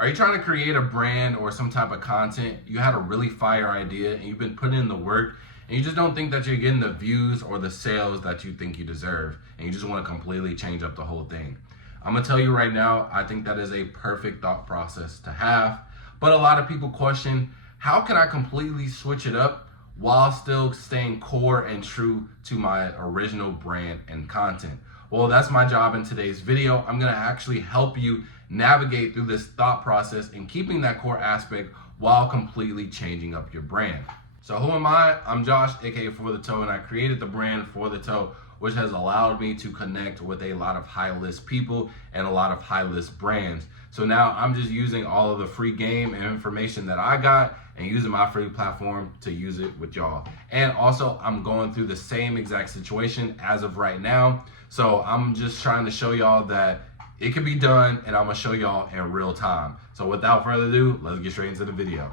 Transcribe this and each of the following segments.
Are you trying to create a brand or some type of content? You had a really fire idea and you've been putting in the work and you just don't think that you're getting the views or the sales that you think you deserve, and you just want to completely change up the whole thing. I'm gonna tell you right now, I think that is a perfect thought process to have. But a lot of people question, how can I completely switch it up while still staying core and true to my original brand and content? Well, that's my job in today's video. I'm gonna actually help you navigate through this thought process and keeping that core aspect while completely changing up your brand. So who am I? I'm Josh, aka For The Toe, and I created the brand For The Toe, which has allowed me to connect with a lot of high list people and a lot of high list brands. So now I'm just using all of the free game and information that I got and using my free platform to use it with y'all. And also I'm going through the same exact situation as of right now. So I'm just trying to show y'all that it can be done, and I'm gonna show y'all in real time. So without further ado, let's get straight into the video.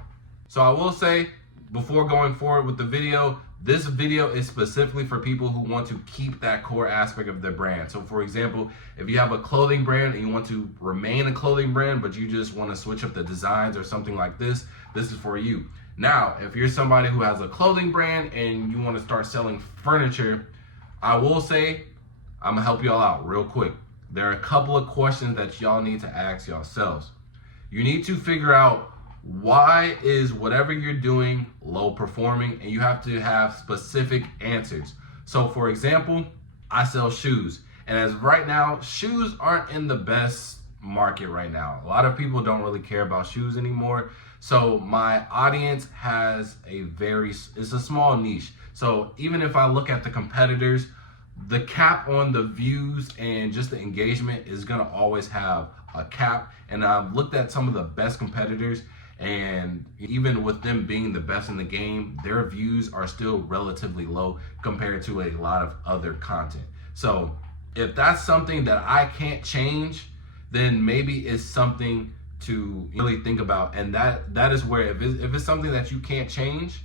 So I will say, before going forward with the video, this video is specifically for people who want to keep that core aspect of their brand. So for example, if you have a clothing brand and you want to remain a clothing brand, but you just want to switch up the designs or something like this is for you. Now, if you're somebody who has a clothing brand and you want to start selling furniture, I will say, I'm gonna help y'all out real quick. There are a couple of questions that y'all need to ask yourselves. You need to figure out, why is whatever you're doing low performing, and you have to have specific answers. So for example, I sell shoes, and as right now, shoes aren't in the best market right now. A lot of people don't really care about shoes anymore. So my audience has it's a small niche. So even if I look at the competitors, the cap on the views and just the engagement is gonna always have a cap. And I've looked at some of the best competitors, and even with them being the best in the game, their views are still relatively low compared to a lot of other content. So if that's something that I can't change, then maybe it's something to really think about. And that is where, if it's something that you can't change,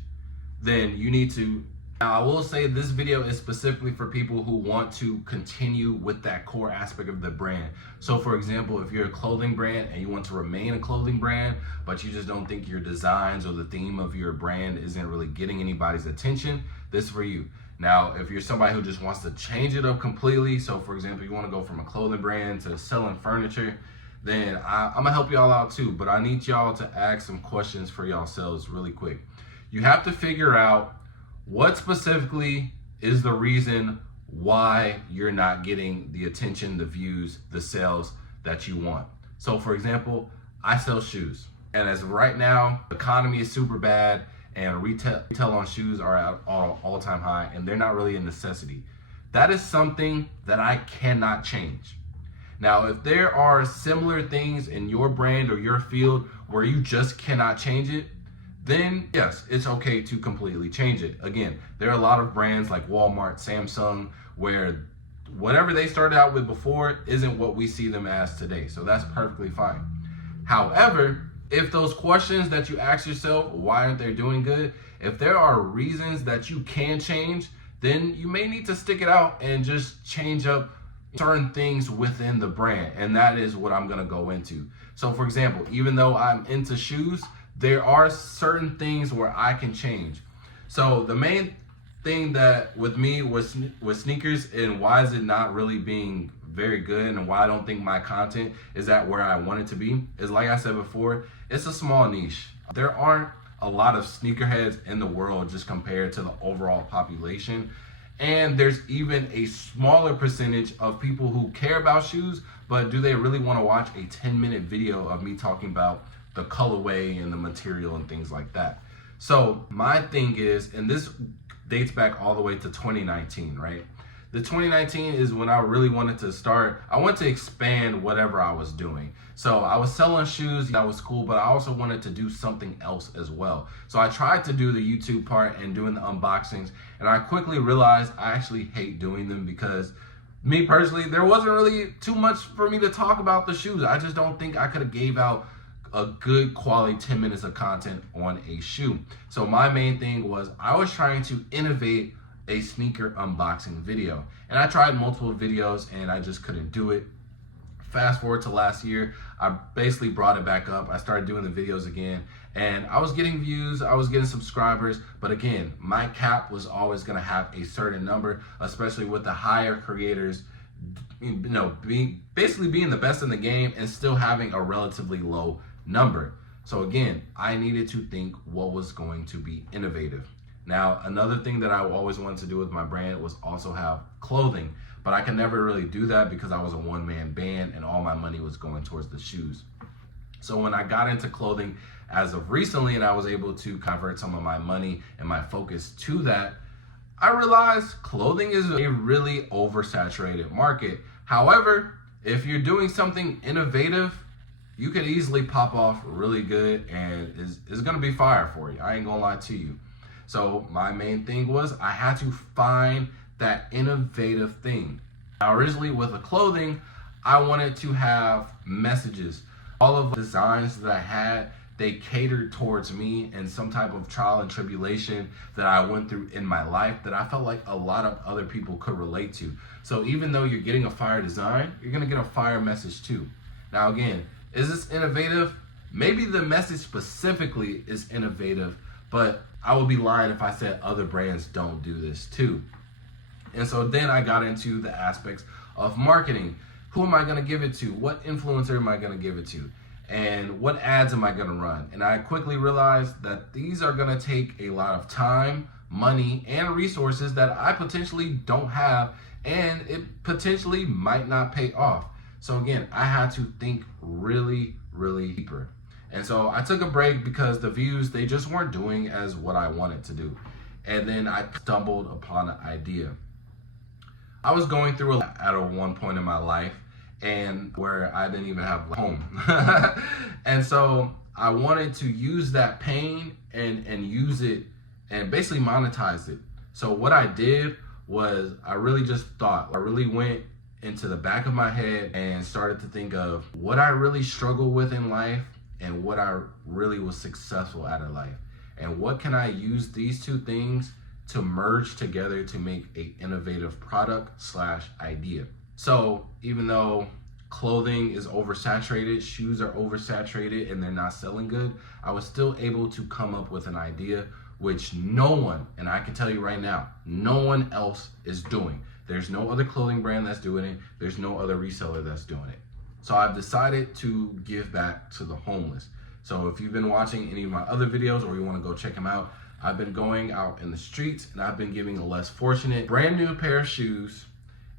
then you need to. Now, I will say this video is specifically for people who want to continue with that core aspect of the brand. So for example, if you're a clothing brand and you want to remain a clothing brand, but you just don't think your designs or the theme of your brand isn't really getting anybody's attention, this is for you. Now, if you're somebody who just wants to change it up completely, so for example, you want to go from a clothing brand to selling furniture, then I'm gonna help y'all out too, but I need y'all to ask some questions for yourselves really quick. You have to figure out, what specifically is the reason why you're not getting the attention, the views, the sales that you want? So for example, I sell shoes, and as of right now, the economy is super bad and retail on shoes are at all-time high, and they're not really a necessity. That is something that I cannot change. Now, if there are similar things in your brand or your field where you just cannot change it, then yes, it's okay to completely change it. Again, there are a lot of brands like Walmart, Samsung, where whatever they started out with before isn't what we see them as today. So that's perfectly fine. However, if those questions that you ask yourself, why aren't they doing good? If there are reasons that you can change, then you may need to stick it out and just change up certain things within the brand. And that is what I'm gonna go into. So for example, even though I'm into shoes, there are certain things where I can change. So the main thing that with me was sneakers, and why is it not really being very good and why I don't think my content is at where I want it to be, is like I said before, it's a small niche. There aren't a lot of sneakerheads in the world just compared to the overall population. And there's even a smaller percentage of people who care about shoes, but do they really want to watch a 10-minute video of me talking about the colorway and the material and things like that? So my thing is, and this dates back all the way to 2019, right? The 2019 is when I really wanted to start. I wanted to expand whatever I was doing. So I was selling shoes, that was cool, but I also wanted to do something else as well. So I tried to do the YouTube part and doing the unboxings, and I quickly realized I actually hate doing them because me personally, there wasn't really too much for me to talk about the shoes. I just don't think I could have gave out a good quality 10 minutes of content on a shoe. So my main thing was, I was trying to innovate a sneaker unboxing video, and I tried multiple videos and I just couldn't do it. fast forward to last year, I basically brought it back up. I started doing the videos again, and I was getting views, I was getting subscribers, but again, my cap was always gonna have a certain number, especially with the higher creators, being the best in the game and still having a relatively low number. So again, I needed to think what was going to be innovative. Now, another thing that I always wanted to do with my brand was also have clothing, but I could never really do that because I was a one-man band and all my money was going towards the shoes. So when I got into clothing as of recently and I was able to convert some of my money and my focus to that, I realized clothing is a really oversaturated market. However, if you're doing something innovative, you could easily pop off really good and it's gonna be fire for you. I ain't gonna lie to you. So my main thing was I had to find that innovative thing. Now originally with the clothing, I wanted to have messages. All of the designs that I had, they catered towards me and some type of trial and tribulation that I went through in my life that I felt like a lot of other people could relate to. So even though you're getting a fire design, you're gonna get a fire message too. Now again, is this innovative? Maybe the message specifically is innovative, but I would be lying if I said other brands don't do this too. And so then I got into the aspects of marketing. Who am I gonna give it to? What influencer am I gonna give it to? And what ads am I gonna run? And I quickly realized that these are gonna take a lot of time, money, and resources that I potentially don't have, and it potentially might not pay off. So again, I had to think really, really deeper. And so I took a break because the views, they just weren't doing as what I wanted to do. And then I stumbled upon an idea. I was going through at one point in my life and where I didn't even have a home. And so I wanted to use that pain and use it and basically monetize it. So what I did was I really just thought, I really went into the back of my head and started to think of what I really struggled with in life and what I really was successful at in life. And what can I use these two things to merge together to make an innovative product / idea. So even though clothing is oversaturated, shoes are oversaturated and they're not selling good, I was still able to come up with an idea which no one, and I can tell you right now, no one else is doing. There's no other clothing brand that's doing it. There's no other reseller that's doing it. So I've decided to give back to the homeless. So if you've been watching any of my other videos or you want to go check them out, I've been going out in the streets and I've been giving a less fortunate brand new pair of shoes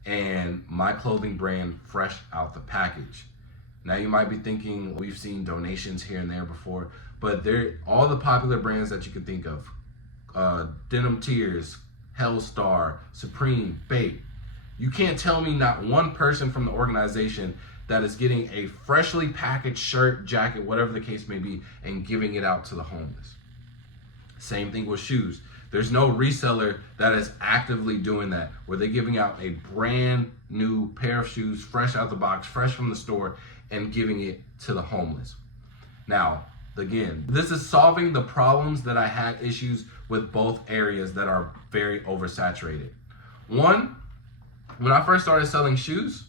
and my clothing brand fresh out the package. Now you might be thinking we've seen donations here and there before, but they're all the popular brands that you can think of. Denim Tears, Hellstar, Supreme, Bait. You can't tell me not one person from the organization that is getting a freshly packaged shirt, jacket, whatever the case may be, and giving it out to the homeless. Same thing with shoes. There's no reseller that is actively doing that, where they're giving out a brand new pair of shoes, fresh out the box, fresh from the store, and giving it to the homeless. Now, again, this is solving the problems that I had issues with both areas that are very oversaturated. One, when I first started selling shoes,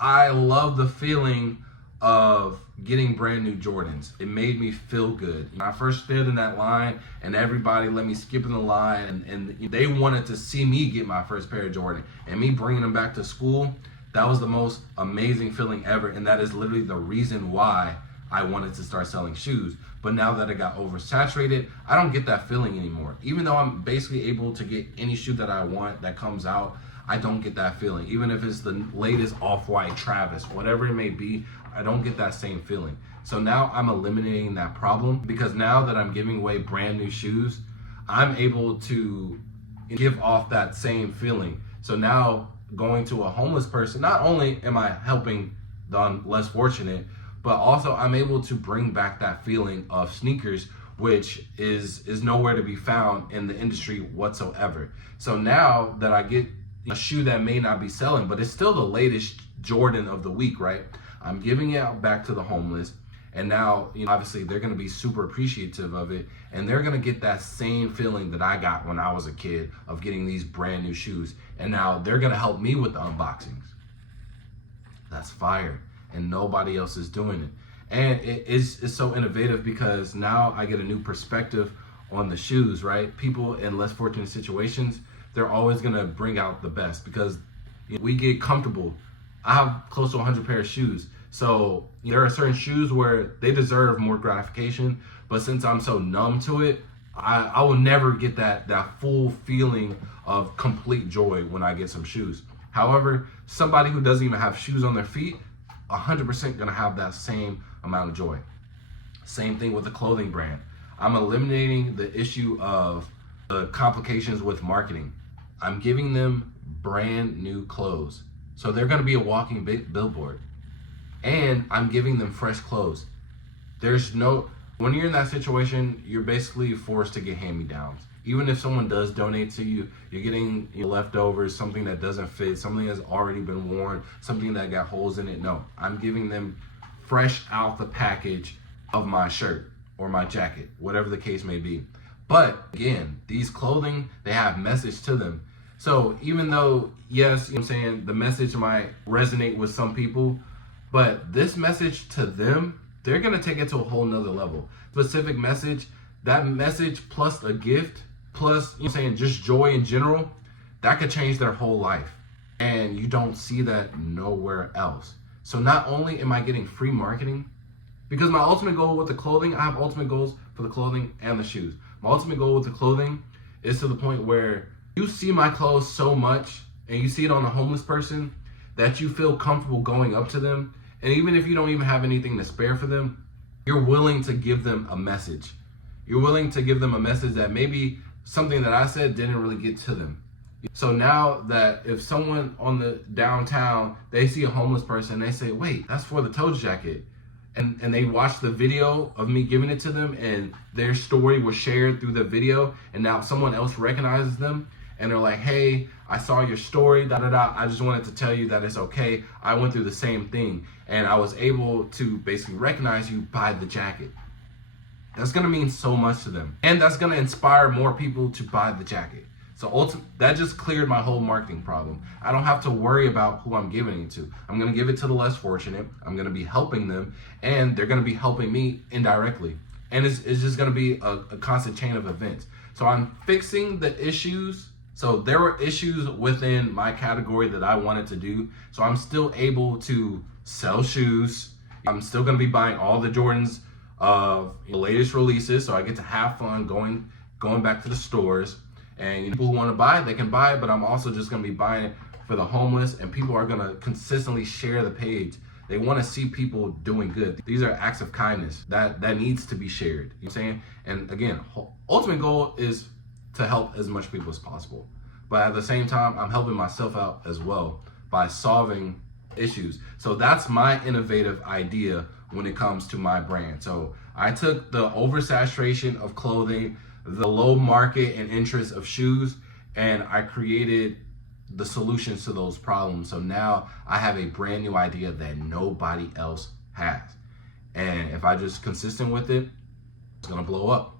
I love the feeling of getting brand new Jordans. It made me feel good. When I first stood in that line and everybody let me skip in the line and they wanted to see me get my first pair of Jordan and me bringing them back to school, that was the most amazing feeling ever. And that is literally the reason why I wanted to start selling shoes. But now that it got oversaturated, I don't get that feeling anymore. Even though I'm basically able to get any shoe that I want that comes out, I don't get that feeling. Even if it's the latest Off-White Travis, whatever it may be, I don't get that same feeling. So now I'm eliminating that problem because now that I'm giving away brand new shoes, I'm able to give off that same feeling. So now going to a homeless person, not only am I helping the less fortunate, but also I'm able to bring back that feeling of sneakers, which is nowhere to be found in the industry whatsoever. So now that I get a shoe that may not be selling, but it's still the latest Jordan of the week, right? I'm giving it out back to the homeless. And now, obviously they're going to be super appreciative of it. And they're going to get that same feeling that I got when I was a kid of getting these brand new shoes. And now they're going to help me with the unboxings. That's fire. and nobody else is doing it. And it's so innovative because now I get a new perspective on the shoes, right? People in less fortunate situations, they're always gonna bring out the best because we get comfortable. I have close to 100 pair of shoes. So there are certain shoes where they deserve more gratification, but since I'm so numb to it, I will never get that full feeling of complete joy when I get some shoes. However, somebody who doesn't even have shoes on their feet, 100% gonna have that same amount of joy. Same thing with the clothing brand. I'm eliminating the issue of the complications with marketing. I'm giving them brand new clothes. So they're gonna be a walking billboard. And I'm giving them fresh clothes. When you're in that situation, you're basically forced to get hand-me-downs. Even if someone does donate to you, you're getting leftovers, something that doesn't fit, something that's already been worn, something that got holes in it. No, I'm giving them fresh out the package of my shirt or my jacket, whatever the case may be. But again, these clothing, they have message to them. So even though, yes, I'm saying the message might resonate with some people, but this message to them, they're gonna take it to a whole nother level. Specific message, that message plus a gift, plus just joy in general, that could change their whole life. And you don't see that nowhere else. So not only am I getting free marketing, because my ultimate goal with the clothing, I have ultimate goals for the clothing and the shoes. My ultimate goal with the clothing is to the point where you see my clothes so much and you see it on a homeless person that you feel comfortable going up to them. And even if you don't even have anything to spare for them, you're willing to give them a message. You're willing to give them a message that maybe something that I said didn't really get to them. So now that if someone on the downtown, they see a homeless person, they say, wait, that's for the Toes jacket. And they watch the video of me giving it to them and their story was shared through the video. And now someone else recognizes them and they're like, hey, I saw your story, I just wanted to tell you that it's okay. I went through the same thing and I was able to basically recognize you by the jacket. That's gonna mean so much to them. And that's gonna inspire more people to buy the jacket. So that just cleared my whole marketing problem. I don't have to worry about who I'm giving it to. I'm gonna give it to the less fortunate. I'm gonna be helping them and they're gonna be helping me indirectly. And it's just gonna be a constant chain of events. So I'm fixing the issues. So there were issues within my category that I wanted to do. So I'm still able to sell shoes. I'm still gonna be buying all the Jordans of the latest releases. So I get to have fun going back to the stores. And people who want to buy it, they can buy it, but I'm also just going to be buying it for the homeless, and people are going to consistently share the page. They want to see people doing good. These are acts of kindness that needs to be shared. You know what I'm saying? And again, ultimate goal is to help as much people as possible. But at the same time, I'm helping myself out as well by solving issues. So that's my innovative idea when it comes to my brand. So I took the oversaturation of clothing, the low market and interest of shoes, and I created the solutions to those problems. So now I have a brand new idea that nobody else has. And if I just consistent with it, it's gonna blow up.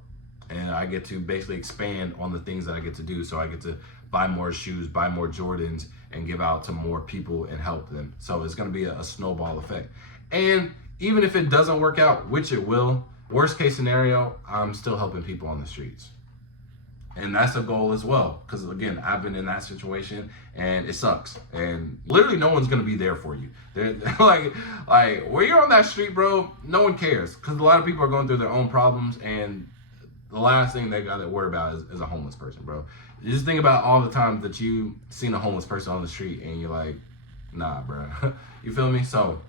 And I get to basically expand on the things that I get to do. So I get to buy more shoes, buy more Jordans, and give out to more people and help them. So it's gonna be a snowball effect. And even if it doesn't work out, which it will, worst case scenario, I'm still helping people on the streets. And that's a goal as well. Because again, I've been in that situation and it sucks. And literally no one's gonna be there for you. They're like where you're on that street, bro, no one cares. Because a lot of people are going through their own problems, and the last thing they gotta worry about is a homeless person, bro. You just think about all the times that you seen a homeless person on the street and you're like, nah, bro. You feel me? So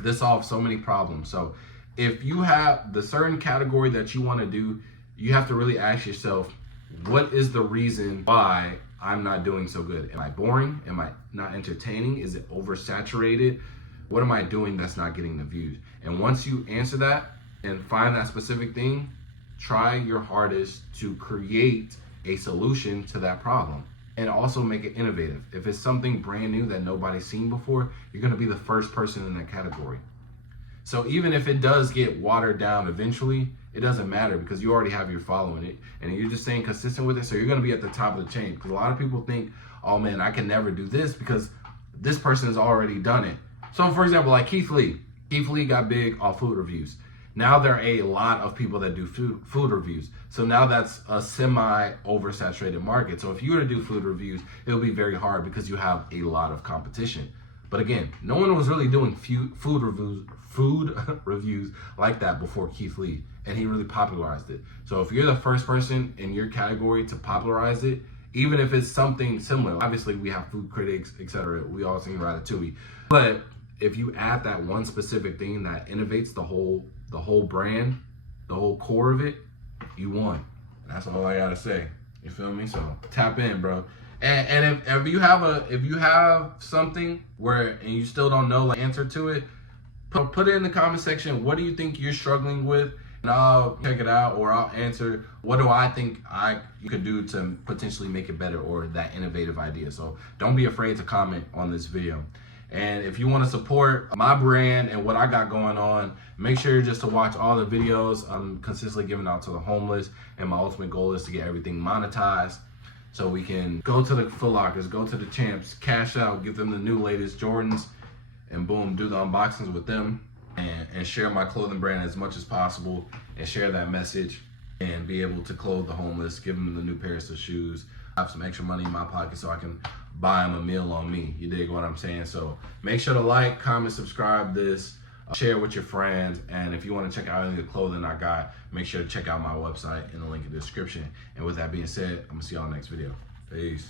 this solves so many problems. So if you have the certain category that you want to do, you have to really ask yourself, what is the reason why I'm not doing so good? Am I boring? Am I not entertaining? Is it oversaturated? What am I doing that's not getting the views? And once you answer that and find that specific thing, try your hardest to create a solution to that problem and also make it innovative. If it's something brand new that nobody's seen before, you're going to be the first person in that category. So even if it does get watered down eventually, it doesn't matter because you already have your following it and you're just staying consistent with it. So you're going to be at the top of the chain, because a lot of people think, oh man, I can never do this because this person has already done it. So for example, like Keith Lee. Keith Lee got big off food reviews. Now there are a lot of people that do food reviews. So now that's a semi oversaturated market. So if you were to do food reviews, it'll be very hard because you have a lot of competition. But again, no one was really doing food reviews like that before Keith Lee, and he really popularized it. So if you're the first person in your category to popularize it, even if it's something similar, obviously we have food critics, etc. We all seen Ratatouille, but if you add that one specific thing that innovates the whole brand, the whole core of it, you won. That's all I gotta say. You feel me? So tap in, bro. And if you have something and you still don't know the answer to it, put it in the comment section. What do you think you're struggling with? And I'll check it out, or I'll answer what do I think you could do to potentially make it better, or that innovative idea. So don't be afraid to comment on this video. And if you want to support my brand and what I got going on, make sure just to watch all the videos I'm consistently giving out to the homeless. And my ultimate goal is to get everything monetized so we can go to the Foot Lockers, go to the Champs, cash out, give them the new latest Jordans, and boom, do the unboxings with them, and share my clothing brand as much as possible, and share that message, and be able to clothe the homeless, give them the new pairs of shoes, have some extra money in my pocket so I can buy them a meal on me. You dig what I'm saying? So make sure to like, comment, subscribe this, share with your friends, and if you want to check out any of the clothing I got, make sure to check out my website in the link in the description. And with that being said, I'm gonna see y'all next video. Peace.